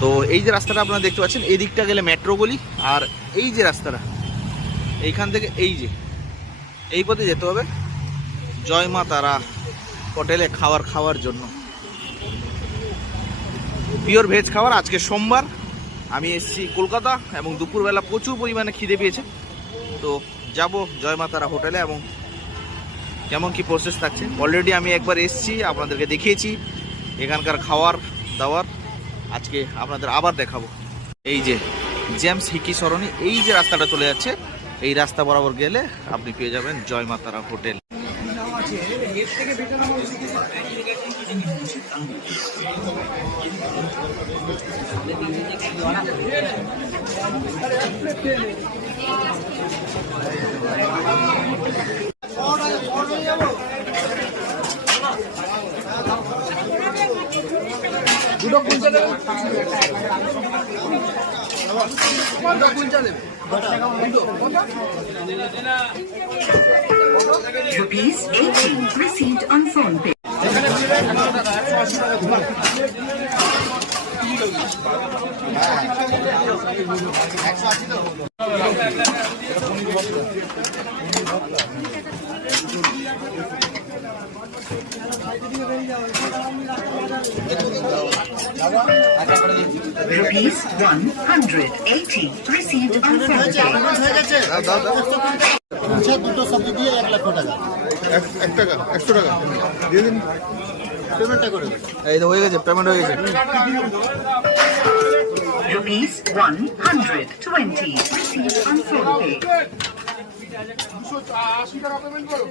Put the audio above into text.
তো এই যে রাস্তাটা আপনারা দেখতে পাচ্ছেন, এই দিকটা গেলে মেট্রো গলি আর এই যে রাস্তাটা, এইখান থেকে এই যে, এই পথে যেতে হবে জয় মা তারা হোটেলে খাওয়ার খাওয়ার জন্য। পিওর ভেজ খাবার আজকে সোমবার, আমি এসেছি কলকাতা এবং দুপুরবেলা প্রচুর পরিমাণে খিদে পেয়েছে। তো যাব জয় মা তারা হোটেলে এবং কেমন কি প্রসেস থাকছে। অলরেডি আমি একবার এসেছি, আপনাদেরকে দেখিয়েছি, এখানকার খাওয়ার দাওয়ার। আজকে আপনাদের আবার দেখাবো। এই যে জেমস হিকি সরণি, এই যে রাস্তাটা চলে যাচ্ছে, এই রাস্তা বরাবর গেলে আপনি পেয়ে যাবেন Jai Maa Tara hotel Rupees 18 received on phone pay. Rupees 180 received on. আচ্ছা দুটো সবজি দিয়ে এক লক্ষ টাকা এক- টাকা একশো টাকা দিয়ে দিন পেমেন্টটা করে এই তো হয়ে গেছে পেমেন্ট হয়ে গেছে Rupees 120 received on আশি টাকা পেমেন্ট করো